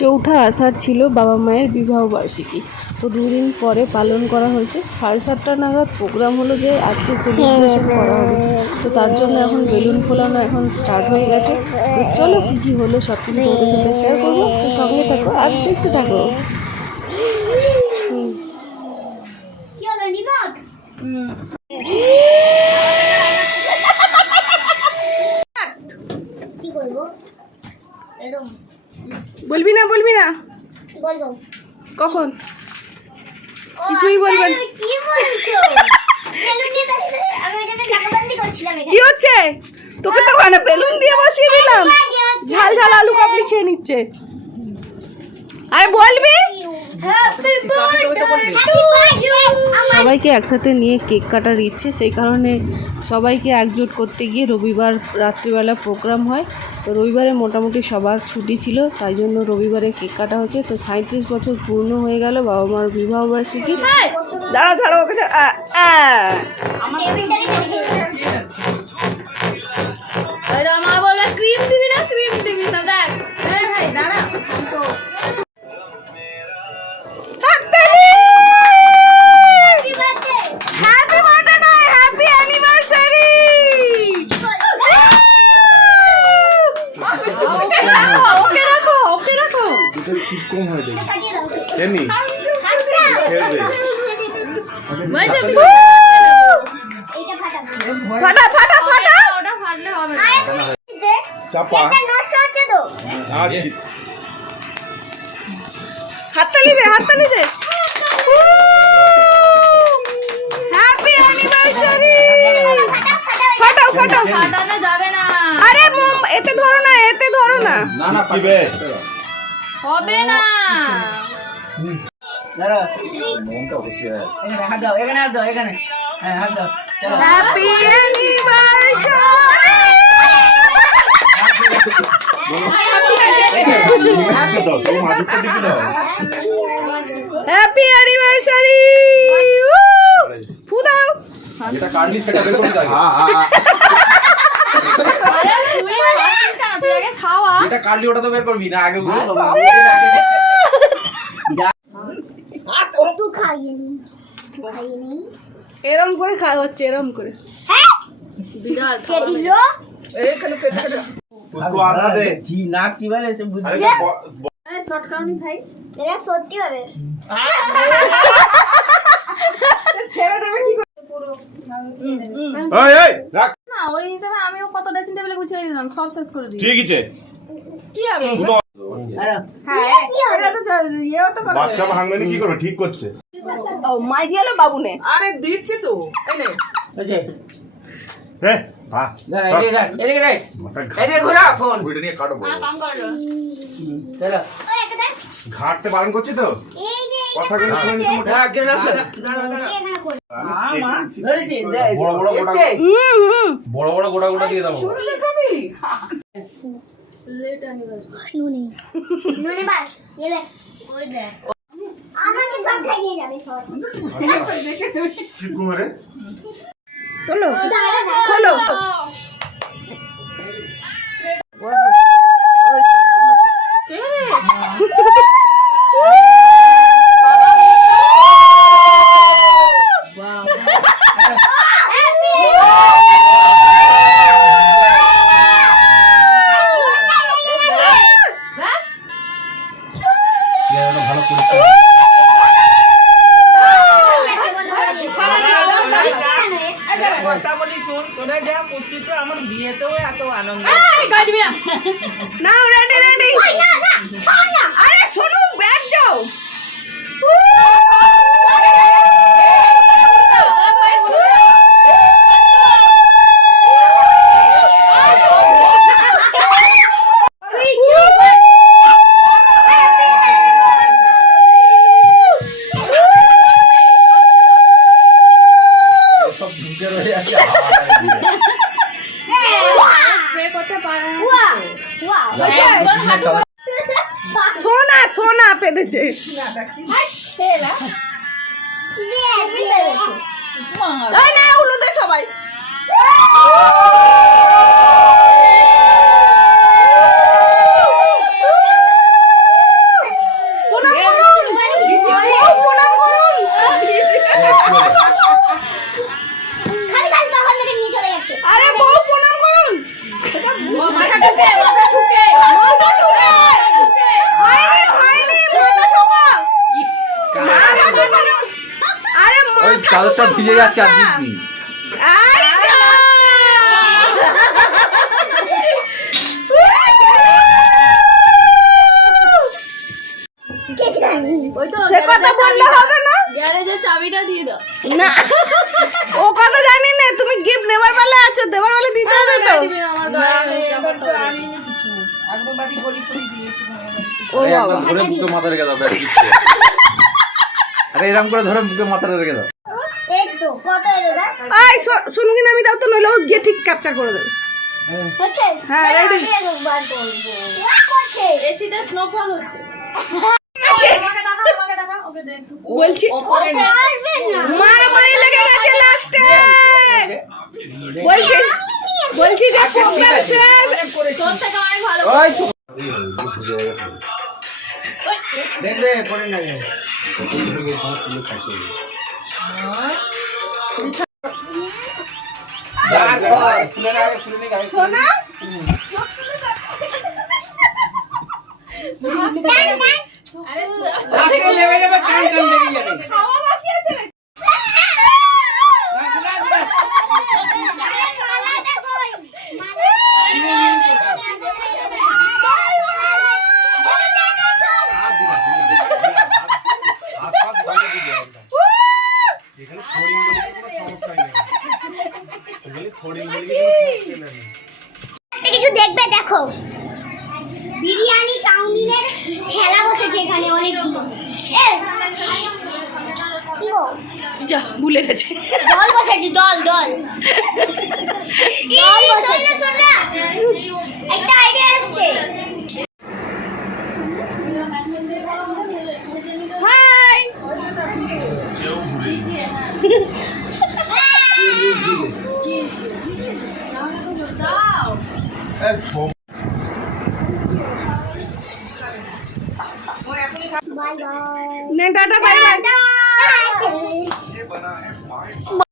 চৌঠা আষাঢ় ছিল বাবা মায়ের বিবাহ বার্ষিকী। তো দুদিন পরে পালন করা হয়েছে। 7:30 নাগাদ প্রোগ্রাম হলো যে আজকে সেলিব্রেশন করা হবে। তো তার জন্য এখন বেলুন ফোলানো এখন স্টার্ট হয়ে গেছে। তো চলো কী কী হলো সব কিছু তোমাদের সাথে শেয়ার করবো। তো সঙ্গে থাকো আর দেখতে থাকো। বলবি না বলবো কখন কিছুই বলবেন কি হচ্ছে? তোকে তো ওখানে বেলুন দিয়ে বসিয়ে দিলাম, ঝাল ঝাল আলু কাবলি খেয়ে নিচ্ছে। আরে বলবি সবাইকে একসাথে নিয়ে কেক কাটার ইচ্ছে, সেই কারণে সবাইকে একজোট করতে গিয়ে রবিবার রাত্রিবেলা প্রোগ্রাম হয়। তো রবিবারে মোটামুটি সবার ছুটি ছিল, তাই জন্য রবিবারে কেক কাটা হচ্ছে। তো 37 বছর পূর্ণ হয়ে গেল বাবা মার বিবাহ বার্ষিকী। দাঁড়াও ওকে মা বলবে ক্রিম দিবি না দেখ ভাই দাঁড়া কম হয় দেখি এমনি ফাটা ফাটা ফাটা ওটা ফাটলে হবে চাপা হাততালি দে হ্যাপি অ্যানিভার্সারি। ফাটাও ফাটানো যাবে না। আরে এতে ধরো না না না পাবে হবে না। দাঁড়াও এখানে হাত দাও এখানে হ্যাঁ হাত দাও চলো হ্যাপি অ্যানিভার্সারি। Happy anniversary. ফু দাও। এটা কাটলি সেটা বের করে দাও। আরে তুই খাচ্ছিস না, তুই আগে খাওয়া। এটা কাটলি ওটা তো বের করবি না আগে ওগুলো তো এরম করে খাওয়া হচ্ছে এরম করে। বিরাট এইখানে उसको आधा दे जी नाक की वाले से बुझ अरे চটকাউনি ভাই এটা সত্যি হবে ছেড়ে দেবে কি করে? ओए ओए রাখ না ওই হিসাবে আমিও কত ড্রেসিং টেবিলে গুছিয়ে দিলাম, সব শেষ করে দিই। ঠিক আছে কি হবে? अरे হ্যাঁ এটা তো ইয়েও তো করে। বাচ্চা ভাঙবে না কি করবে ঠিক করছে ও মাইজি হলো বাবু নে। আরে দিচ্ছি তো এনে ओके হে বাহ जरा এদিকে দেখ এদিকে ঘোরা ফোন ভিডিও নিয়ে কাটবো কাম করো। চলো ওই একটা দেখ ঘাটতে বারণ করছি তো এই যে কথাগুলো শুনে নিতে মোটা দাঁড়া কেন আসো এখানে কর ধরেছি বড় বড় গোটা বড় বড় গোটা গোটা দিয়ে দাও লেট অ্যানিভার্সারি নুনে বাস এই দেখ ওই দেখ আমাকে সব খাইয়ে যাবে সব ঠিক ঘুমারে চলো খোলো। কে রে ব্যাস ভালো করে কথা বলি শুন তোরা যা করছিস তো আমার বিয়েতেও এত আনন্দ এই গাড়ি দিবি না। নাও রেডি আরে শোনো ব্যাগ দাও। সব ঢুকে রয়ে আছে স্প্রে করতে পারে না। সোনা পেদেছে। না উলুদে সবাই চাদর সব ভিজে যাচ্ছে আর দিদি ওই তো সে কথা বললে হবে না। গ্যারেজের চাবিটা দিয়ে দাও। না ও কথা জানি না, তুমি গিফট নেবার বেলা আছো, দেবার বেলা দিতে হবে তো। দিবি আমার না, গায়ে এবার তো আনিনি কিছু। আগরবাতি গড়ি করে দিয়েছি। ও বাবা, ধরে মুখে মাথা রেখে দাও ব্যাস দিচ্ছি। আরে এরকম করে ধরে মুখে মাথা রেখে দাও। এই তো কত এলো গা? এই শুনকি নামি দাও তো, নইলে ও গিয়ে ঠিক ক্যাপচার করে দেবে। হচ্ছে? হ্যাঁ, ready। আমি বার করবো। কি করছে? এসিটা স্নোফল হচ্ছে। আমাকে দেখা ওকে দে একটু। বলছি পারবে না। মারামারি লেগে গেছে লাস্টে। বলছি যে প্রোগ্রাম শেষ। তোর থেকে অনেক ভালো। ওই সোনা খাওয়া বাকি আছে। কিছু দেখবে দেখো, বিরিয়ানি চাউমিনের খেলা বসেছে এখানে অনেকগুলো। কি গো, যা ভুলে গেছে। দল বসেছে, দল দল দল বসেছে। একটা আইডিয়া আসছে। দাও। Bye bye. নে টাটা, বাই বাই। টাটা।